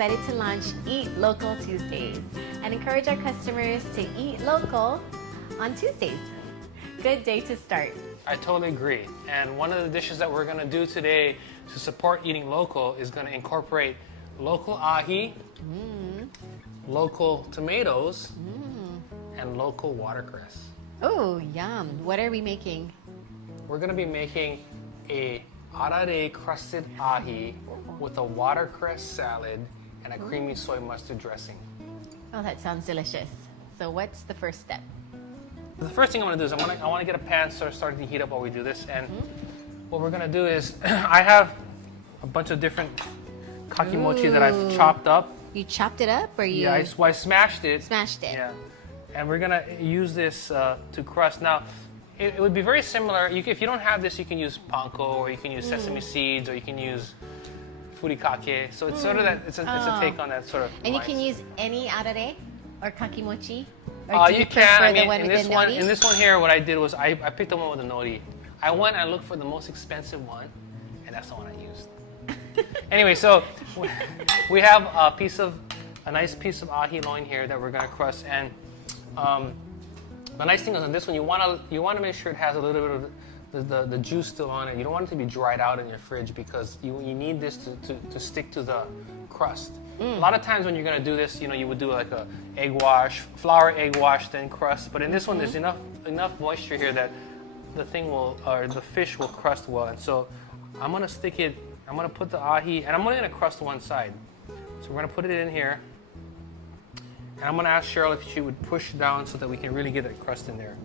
excited to launch Eat Local Tuesdays and encourage our customers to eat local on Tuesdays. Good day to start. I totally agree. And one of the dishes that we're going to do today to support eating local is going to incorporate local ahi, local tomatoes, and local watercress. Oh, yum. What are we making? We're going to be making a Arare crusted ahi with a watercress salad and a creamy soy mustard dressing. Oh, that sounds delicious. So what's the first step? The first thing I'm going to do is I want to get a pan starting to heat up while we do this. And what we're going to do is I have a bunch of different kakimochi that I've chopped up. You chopped it up or you? Yeah, I smashed it. Smashed it. Yeah. And we're going to use this to crust. Now, it would be very similar. If you don't have this, you can use panko, or you can use sesame seeds, or you can use furikake. So it's sort of that, it's a take on that sort of. And you lines. can use any arare or kakimochi? Or do you can. I mean, one in with this the one, nori? in this one here, what I did was I picked the one with the nori. I went and looked for the most expensive one, and that's the one I used. Anyway, so we have a nice piece of ahi loin here that we're gonna crust, and the nice thing is on this one, you wanna make sure it has a little bit of the juice still on it. You don't want it to be dried out in your fridge because you need this to stick to the crust. A lot of times when you're gonna do this, you would do like a egg wash, flour, egg wash, then crust. But in this one, there's enough moisture here that the fish will crust well. And so I'm gonna put the ahi, and I'm only gonna crust one side. So we're gonna put it in here, and I'm gonna ask Cheryl if she would push down so that we can really get that crust in there.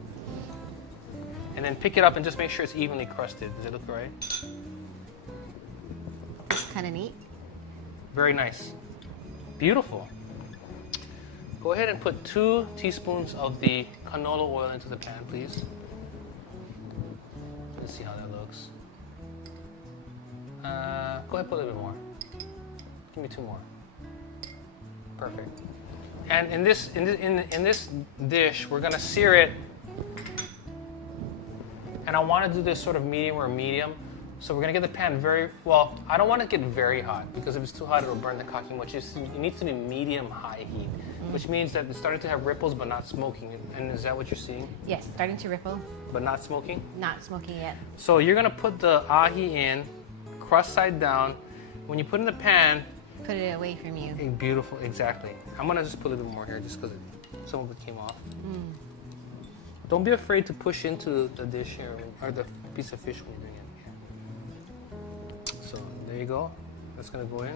And then pick it up and just make sure it's evenly crusted. Does it look right? It's kind of neat. Very nice. Beautiful. Go ahead and put 2 teaspoons of the canola oil into the pan, please. Let's see how that looks. Go ahead and put a little bit more. Give me 2 more. Perfect. And in this dish, we're gonna sear it. And I want to do this sort of medium or medium. So we're gonna get the pan I don't want to get very hot because if it's too hot, it'll burn the kakimochi. It needs to be medium-high heat, which means that it's starting to have ripples but not smoking. And is that what you're seeing? Yes, starting to ripple. But not smoking? Not smoking yet. So you're gonna put the ahi in, crust side down. When you put it in the pan, Put it away from you. beautiful, exactly. I'm gonna just put a little more here just because some of it came off. Don't be afraid to push into the dish here or the piece of fish when you're doing it. So there you go. That's gonna go in.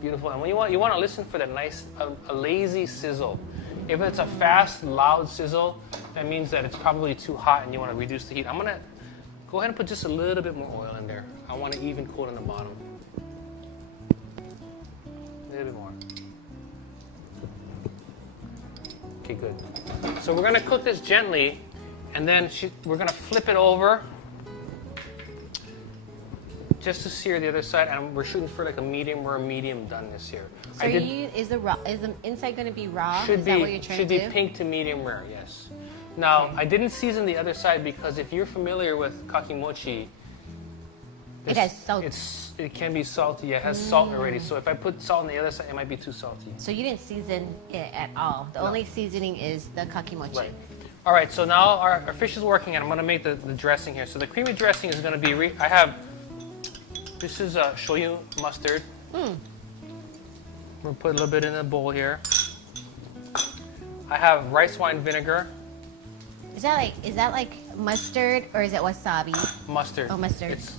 Beautiful. And when you want to listen for that nice, a lazy sizzle. If it's a fast, loud sizzle, that means that it's probably too hot and you want to reduce the heat. I'm gonna go ahead and put just a little bit more oil in there. I want an even coat on the bottom. A little bit more. Okay, good. So we're gonna cook this gently, and then we're gonna flip it over just to sear the other side, and we're shooting for like a medium or a medium done this here. So is the inside going to be raw? Is that what you're trying to do? Should be pink to medium rare, yes. Now, I didn't season the other side because if you're familiar with kakimochi, It has salt. It can be salty. It has salt already. So if I put salt on the other side, it might be too salty. So you didn't season it at all. The only seasoning is the kakimochi. Right. All right. So now our fish is working, and I'm going to make the dressing here. So the creamy dressing is going to be. This is shoyu mustard. We're going to put a little bit in a bowl here. I have rice wine vinegar. Is that like mustard or is it wasabi? Mustard. Oh, mustard. It's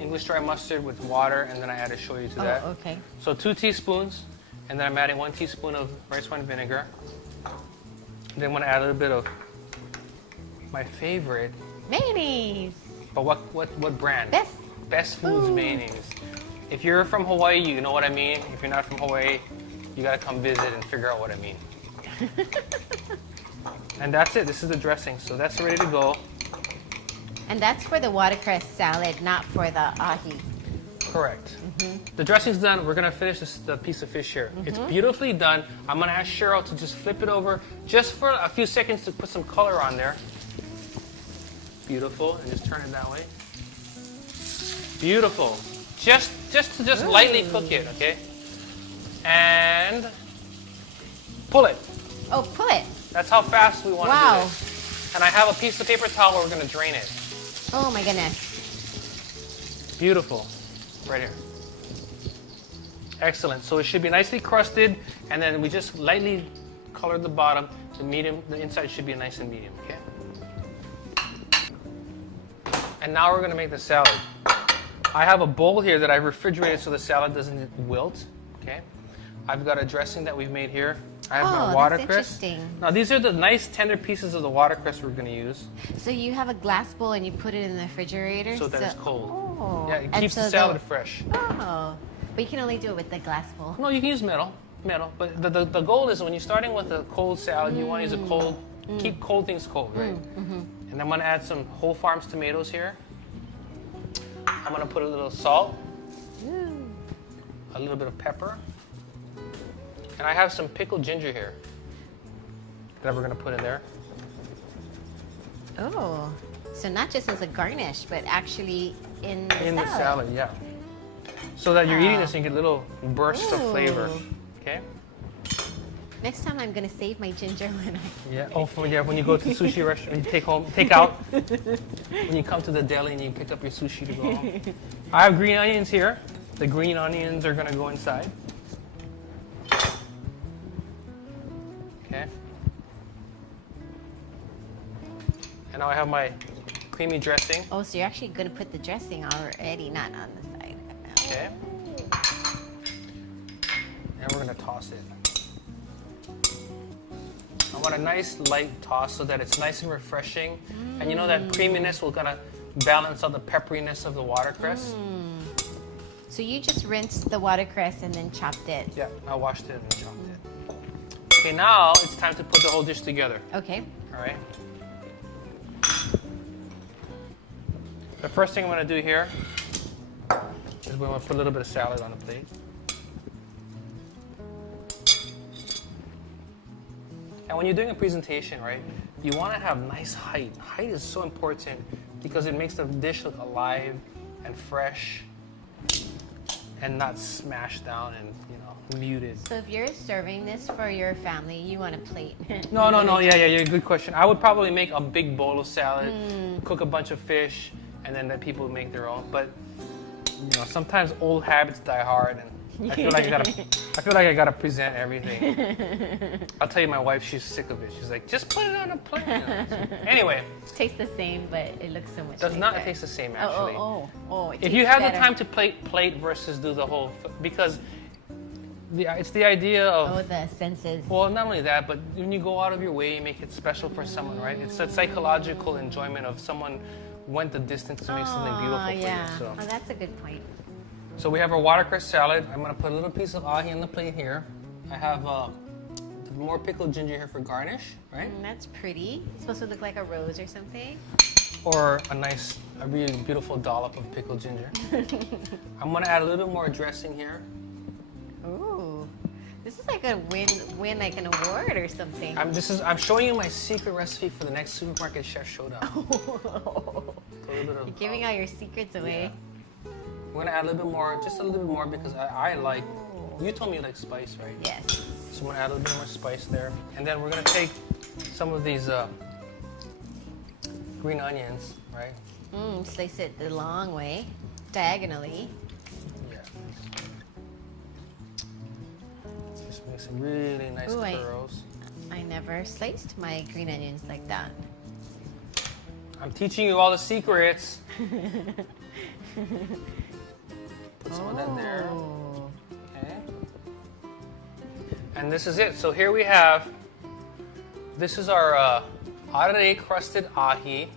English dry mustard with water, and then I added shoyu to that. Oh, okay. So 2 teaspoons, and then I'm adding 1 teaspoon of rice wine vinegar. Then I'm going to add a little bit of my favorite. Mayonnaise. But what brand? Best Foods mayonnaise. If you're from Hawaii, you know what I mean. If you're not from Hawaii, you got to come visit and figure out what I mean. And that's it. This is the dressing. So that's ready to go. And that's for the watercress salad, not for the ahi. Correct. The dressing's done. We're going to finish the piece of fish here. It's beautifully done. I'm going to ask Cheryl to just flip it over just for a few seconds to put some color on there. Beautiful. And just turn it that way. Beautiful. just lightly cook it, okay? And pull it. Oh, pull it. That's how fast we want to do this. And I have a piece of paper towel where we're going to drain it. Oh my goodness. Beautiful. Right here. Excellent. So it should be nicely crusted, and then we just lightly color the bottom. The inside should be nice and medium, okay? And now we're going to make the salad. I have a bowl here that I've refrigerated so the salad doesn't wilt, okay? I've got a dressing that we've made here. I have my watercress. That's interesting. Now these are the nice tender pieces of the watercress we're going to use. So you have a glass bowl and you put it in the refrigerator? So that it's cold. Oh. Yeah, it keeps the salad fresh. Oh. But you can only do it with the glass bowl. No, you can use metal. But the goal is when you're starting with a cold salad, you want to use a cold, keep cold things cold, right? And I'm going to add some whole farms tomatoes here. I'm going to put a little salt, a little bit of pepper, and I have some pickled ginger here that we're going to put in there. Oh, so not just as a garnish, but actually in the salad. The salad, yeah. So that you're eating this and you get little bursts of flavor. Okay. Next time I'm gonna save my ginger when I. Yeah. Oh, when you go to sushi restaurant, you take out. When you come to the deli and you pick up your sushi to go home. I have green onions here. The green onions are gonna go inside. Okay. And now I have my creamy dressing. Oh, so you're actually gonna put the dressing already, not on the side. Okay. And we're gonna toss it. I want a nice light toss so that it's nice and refreshing. And you know that creaminess will kind of balance out the pepperiness of the watercress. So you just rinsed the watercress and then chopped it. Yeah, I washed it and chopped it. Okay, now it's time to put the whole dish together. Okay. All right. The first thing I'm gonna do here is we're gonna put a little bit of salad on the plate. And when you're doing a presentation, right, you want to have nice height. Height is so important because it makes the dish look alive and fresh and not smashed down and, muted. So if you're serving this for your family, you want a plate. No. Yeah, good question. I would probably make a big bowl of salad, cook a bunch of fish, and then let people make their own. But, sometimes old habits die hard, and I feel like I gotta present everything. I'll tell you, my wife, she's sick of it. She's like, just put it on a plate. Anyway. It tastes the same, but it looks so much Does nicer. not taste the same, actually. Oh. If you have the time to plate versus do the whole, because it's the idea of. Oh, the senses. Well, not only that, but when you go out of your way, you make it special for someone, right? It's that psychological enjoyment of someone went the distance to make something beautiful for you. So. Oh, that's a good point. So we have our watercress salad. I'm going to put a little piece of ahi on the plate here. I have more pickled ginger here for garnish, right? That's pretty. It's supposed to look like a rose or something. Or a really beautiful dollop of pickled ginger. I'm going to add a little bit more dressing here. Ooh, this is like a win like an award or something. I'm showing you my secret recipe for the next Supermarket Chef Showdown. You're giving all your secrets away. Yeah. We're gonna add a little bit more, just a little bit more, because I like. You told me you like spice, right? Yes. So I'm gonna add a little bit more spice there, and then we're gonna take some of these green onions, right? Slice it the long way, diagonally. Yeah. Just make some really nice churros. I never sliced my green onions like that. I'm teaching you all the secrets. Put some of that there. Okay. And this is it. So here we have, this is our Arare crusted ahi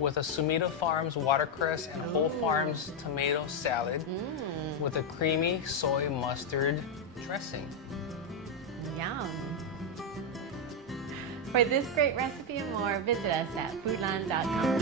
with a Sumida Farms watercress and Whole Farms tomato salad with a creamy soy mustard dressing. Yum. For this great recipe and more, visit us at foodland.com.